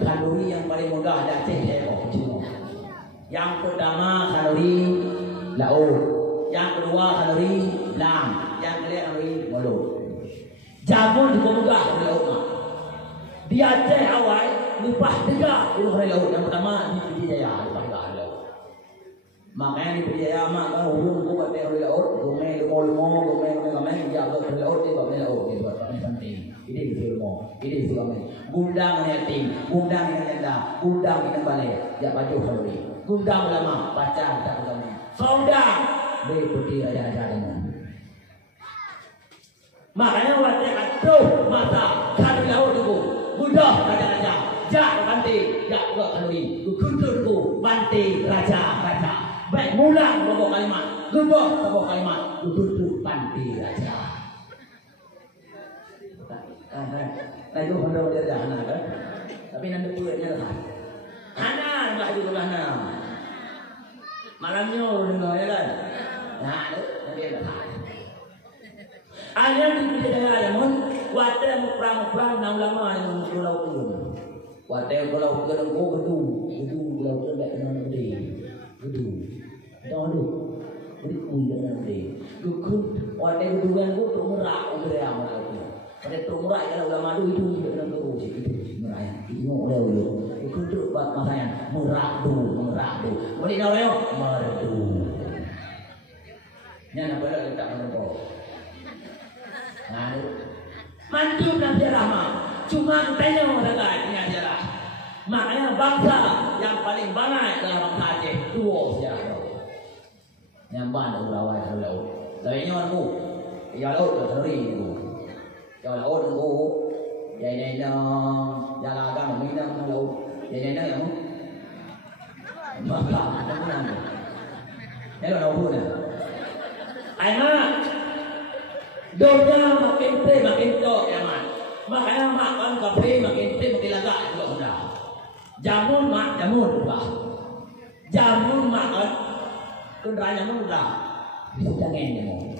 kalori yang paling mudah dah Aceh Eroh semua. Yang pertama kalori laut, yang kedua kalori lam, yang ketiga kalori mulut. Jamun juga mudah dari laut mah. Di Aceh awal lepas 3 dulu hari laut. Yang pertama di Pidijaya lepas 3 hari laut. Makanya di Pidijaya mak kan hurung buat hari laut, gomel dia buat hari laut, dia buat hari laut, dia buat penting. Ini di rumah, ini di kami. Gundang yang tim, gundang yang janda, gundang yang balik. Ya baju kalori. Gundang ulama baca tak kami. Saudara berputih raja-raja dengan. Makanya waktu itu masa kalori laut itu mudah raja-raja. Jak banti, jak buat kalori. Kuntur tu banti raja-raja. Baik mulang bawa kalimat, gebok bawa kalimat. Kuntur banti raja. Nah itu honda dia jahana kan. Tapi nanti punya lah. Hana enggak juga hana. Malamnya dengar ya kan. Nah nanti dia dah. Ada di Pidijaya mon, water perang nang lama yang pulau tu. Water pulau tu gedu pulau tu dak kena gede. Gedu. Tahu tu. Jadi punya nanti. Gukun water gedu yang tu merak udah amal tu. Ada termurai kalau ulama itu juga dalam terus itu merai tengok leo yo itu buat makanya meradu boleh nak leo merdu nya nak boleh letak merdu nah mantu nak jarah cuma tanya orang lain dengan jarah makanya bangsa yang paling banyak dalam bangsa Aceh dua saja yang banyak ulawai laut lainnya aku ya laut terus cho laut ngu vậy này nó ra là ra một miếng năm lâu vậy này nó là không mà làm nó làm được thế là đâu luôn nè ai mà đôi ra makin teh makin to ya man makanya makan kafe makin teh makin lagak juga sudah jamun makan kendara jamun sudah bisa jangan jamun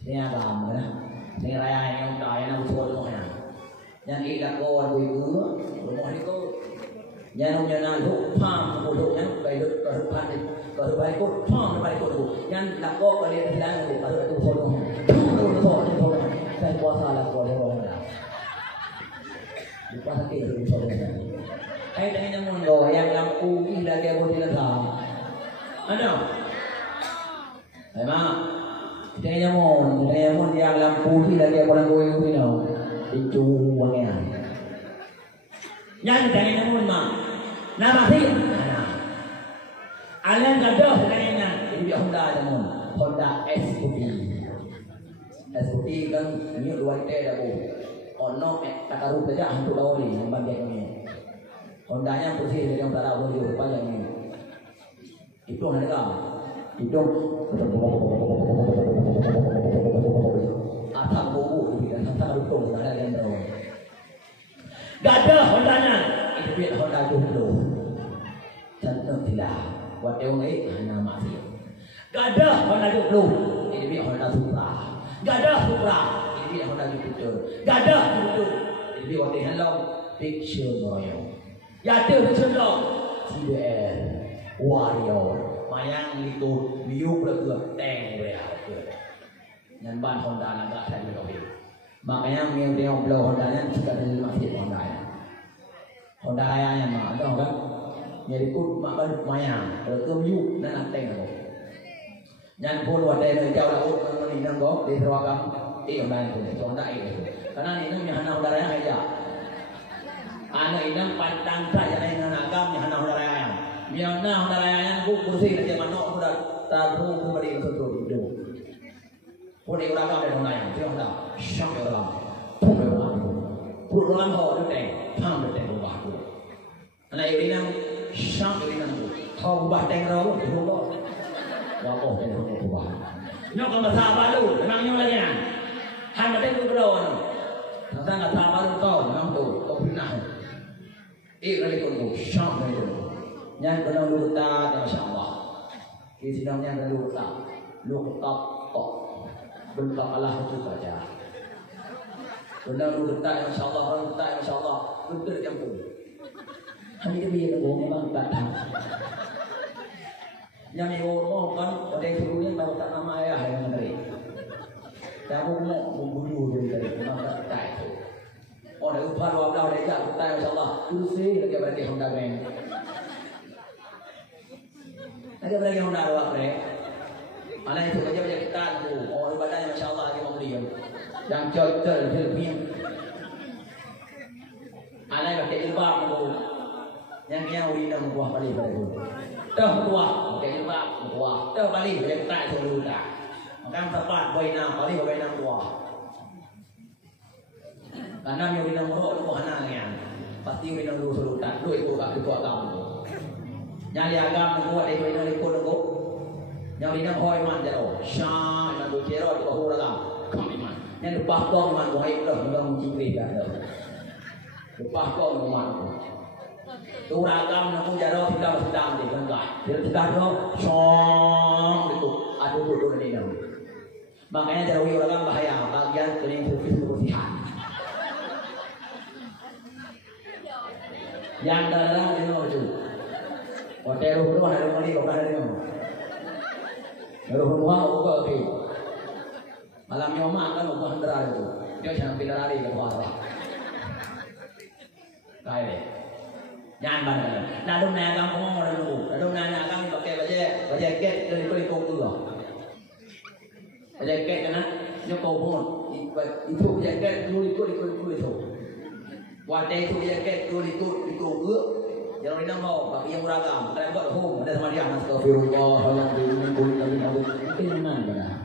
dia làm nữa thì raya yang kaya nak usul mo yan. Yan ila ko ang buigo, mo ni ko. Yan ang yan lu pam ko yan kay lu karupan ko pam ko. Yan la ko ka le bilang ko para tu usul mo. Tu saya puasa la ko le mo na. Di puasa ke usul mo. Ay tangin mo ndo yang lampu ila ke mo dila sa. Ano? Ay ma Tanya mon yang lampu ni lagi orang goyang ni no, itu wangian. Yang tanya mon ma, nama si, Alan gadoh tanya ini Honda mon, Honda SUV kan ini dua dah bu, ono tak karu saja hantu bau ni, yang bagian ni. Hondanya posisi yang utara boleh apa yang ini, itu harga, itu atap bubu di dalam atap rutung ada yang terus. Gada Hondanya itu dia Honda Jumbo. Contoh tidak buat yang ini nama dia. Gada Honda Jumbo ini dia Honda Supra. Gada Supra ini dia Honda Jupiter. Gada Jupiter ini dia waktu hello picture royal. Ya tu picture royal. TBL Warrior. Mayang itu biuk legur teng dia. Dan ban Honda agak saya lebih. Makanya dia beli Hondanya juga dari masjid Honda ya. Honda ayahnya mah ada kan. Jadi pun makan mayang. Kalau tu biuk dan teng tu. Jangan pun wadah dari jauh laut menindang gok di ruangan. Honda itu, Honda itu. Karena ini hanya Honda yang aja. Anak ini pantang saja dengan agam yang Honda yang. Biarlah Honda yang kursi dia manok sudah taruh kembali ke situ. Pun dia orang ada Honda yang dia Honda syok dia orang. Pun orang họ dia teng, tham dia teng rumah tu. Anak ini yang syok dia yang kau buat teng rau di rumah. Wah teng rumah. Nyok kalau sahabat tu, memang nyok lagi kan. Han ada tu berdoa. Tentang kata sahabat tu, memang tu, kau pernah. Kali kau syok dia. Yang kena luta insya-Allah. Di sini yang kena luta tok. Bentak Allah itu saja. Benar luta insya-Allah, luta insya-Allah, luta yang pun. Hani dia biar ngomong memang tak tahu. Yang ni ngomong kan ada yang suruhnya baru tak nama ayah yang menteri. Kamu mau membunuh diri tadi, memang tak tahu. Oh, dah upah 12 dah jak tak insya-Allah. Kursi lagi berarti Honda Bank. Lagi berarti Honda awak ni. Mana itu kerja kita tu. Oh, ibadahnya masya-Allah lagi membeli. Yang jauh-jauh Filipin. Ana pakai jilbab tu. Yang dia uri dah buah balik pada tu. Dah buah pakai jilbab buah. Dah balik dia tak selalu dah. Makan tepat boina balik boina buah. Karena yang uri nomor tu hana yang pasti uri nomor selalu tak. Duit tu kat ketua agam. Yang dia agam tu buat dia boina ikut tu. Yang uri nomor iman jauh. Syah iman tu kira tu bahu agam. Kami iman. Yang lepas tu iman tu haib dah mudah mencingkris dah. Lepas tu iman tu. Tu agam nak jaro tidak sedang di bangkai. Dia tidak tu syong itu ada tu ni dah. Makanya jaro agam bahaya bagian kening servis kebersihan. Yang dalam dia tu. Hotel tu ada rumah ni bukan ada ni. Kalau rumah buka okey. Malam nyoma kan bukan hendra itu. Dia jangan pilih lari ke bawah. Baik. Jangan bandar. Lalu nak kamu mau lalu. Lalu nak kamu pakai baju ket dari kulit tu. Baju ket kan? Nyokau pun. Itu baju ket kulit tu. Wadah itu baju ket kulit tu. Jangan nak mau pakai yang beragam. Kalau buat home ada sama dia astagfirullah. Alhamdulillah. Ini mana?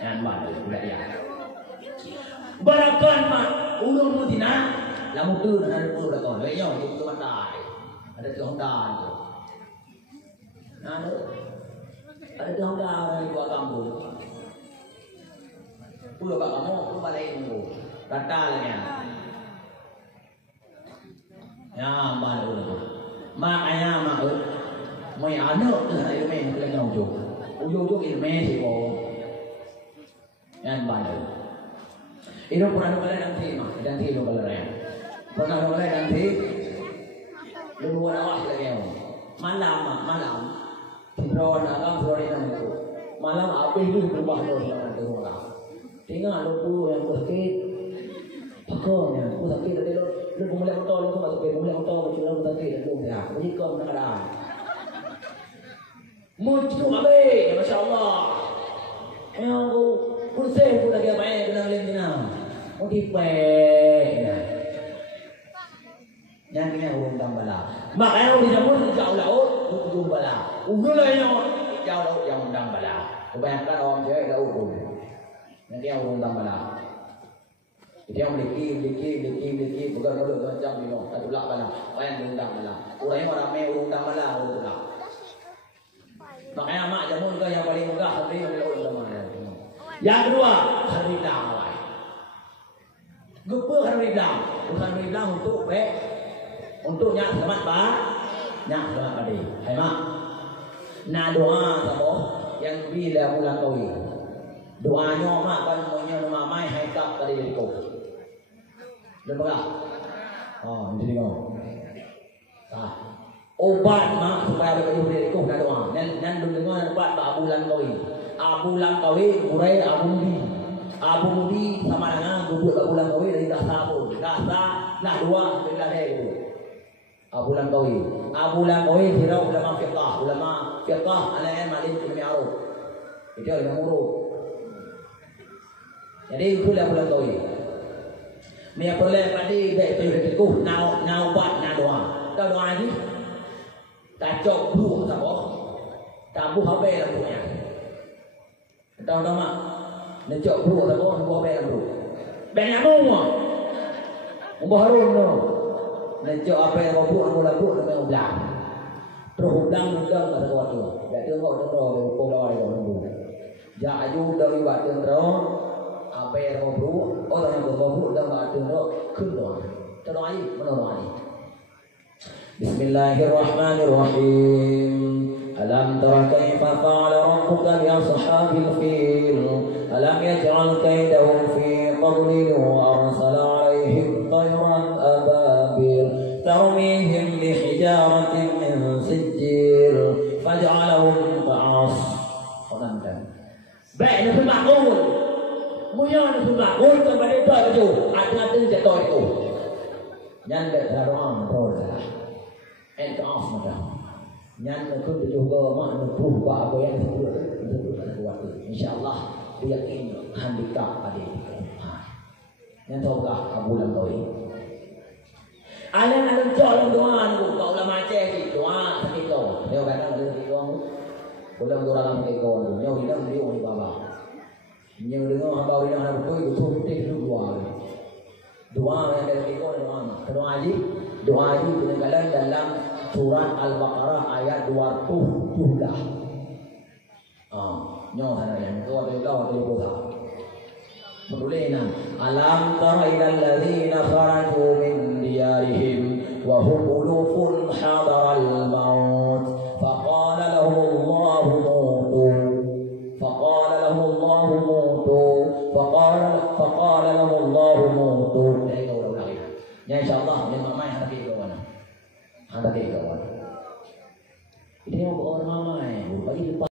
Jangan bandar budak ya. Barakan mak ulung mutina. Lamu tu ada pun dah kau. Leyo itu mandai. Ada tu Honda tu. Ada tu Honda di bawah kamu. Pulau kat kamu, pulau balik tu. Rata lagi. Ya, mana tu? Mak ayah mak tu. Mai anak tu ada ilmu keleng ujung. Ujung ilmu sih kau. Yang mana? Itu pernah boleh nanti mak, nanti itu boleh raya. Pernah boleh nanti lu buat awas lagi malam tidur nak kamu tidur di itu malam apa itu berubah terus dalam tidur lah tinggal lu yang sakit pakainya lu sakit tadi lu mulai motor lu masuk ke mulai motor macam lu sakit lu ya jadi kau nak ada muncul abe masya Allah yang aku kursi pun lagi baik kena lembina mau dipek yang ini urung tambala. Makanya urung jamun jauh laut, urung bala. Urung lainnya jauh laut yang undang bala. Kebanyakan orang cewek dah urung. Nanti yang urung tambala. Dia memiliki, bukan kalau macam ni loh. Tak tulak bala. Orang yang undang bala. Orangnya orang ramai urung tambala, urung tulak. Makanya mak jamun ke yang paling mudah hari ini urung tambala. Yang kedua, hari damai. Gepa hari damai untuk baik. Untuk nyak selamat nyak selamat tadi. Hai mak. Na doa sabo yang bila bulan kawi. Doanya mak kan punya rumah mai hai kap tadi di ko. Lembaga. Oh, jadi kau. Obat mak supaya berkaju di ko na doa. Nan dengar obat bulan kawi. Bulan kawi urai Abu Mudi sama dengan duduk bulan kawi dari dah sabun. Dah nah dua bila itu. Bulan kawi hirau ulama fiqah alayan malim ilmi aruf itu ilmu urut jadi itulah bulan kawi Mia boleh padi baik itu na ubat na doa kau doa ni tak cok buh sabo tak buh habis rambutnya tahu mak nak cok buh sabo buh habis rambut banyak mau harum no Nanti apa yang buat dengan belang. Terus belang kat sesuatu. Dak tengok pola dia orang. Ja aju dari buat tengok apa yang buat orang yang buat dan buat tengok keluar. Tengok ai mana ai. Bismillahirrahmanirrahim. Alam tara kaifa fa'ala rabbuka bi ashabil fil. Alam yaj'al kaydahum fi qadlin wa arsala 'alaihim tayran ababil. muya na sudah. Untuk mereka baju, ada jatuh itu. Yang berdoa berdoa. End off macam. Yang aku juga mak nak berubah apa yang buat. InsyaAllah dia yakin handicap ada. Yang tahu kah kabulan kau ini. Alam jalan doa tu, kau ulama cek doa sakit kau. Dia kata ada sakit kau. Ulang doa dalam sakit kau. Yang hilang dia orang bapa. Yang dengar abang yang ada betul itu betul doa. Doa yang ada sakit kau doa. Doa haji peninggalan dalam surat Al-Baqarah ayat 217. Nyoh sana yang kau ada tahu tu kau. Berulena alam tara ilal ladzina kharaju min diyarihim wa hum ulufun hadaral maut faqala lahum Allah mutu faqala lahum Allah mutu faqala lahum Allah mutu. Ini kau ulang lagi. Ya insyaallah ni mamai hati kau mana. Hati kau mana. Ini orang mamai bagi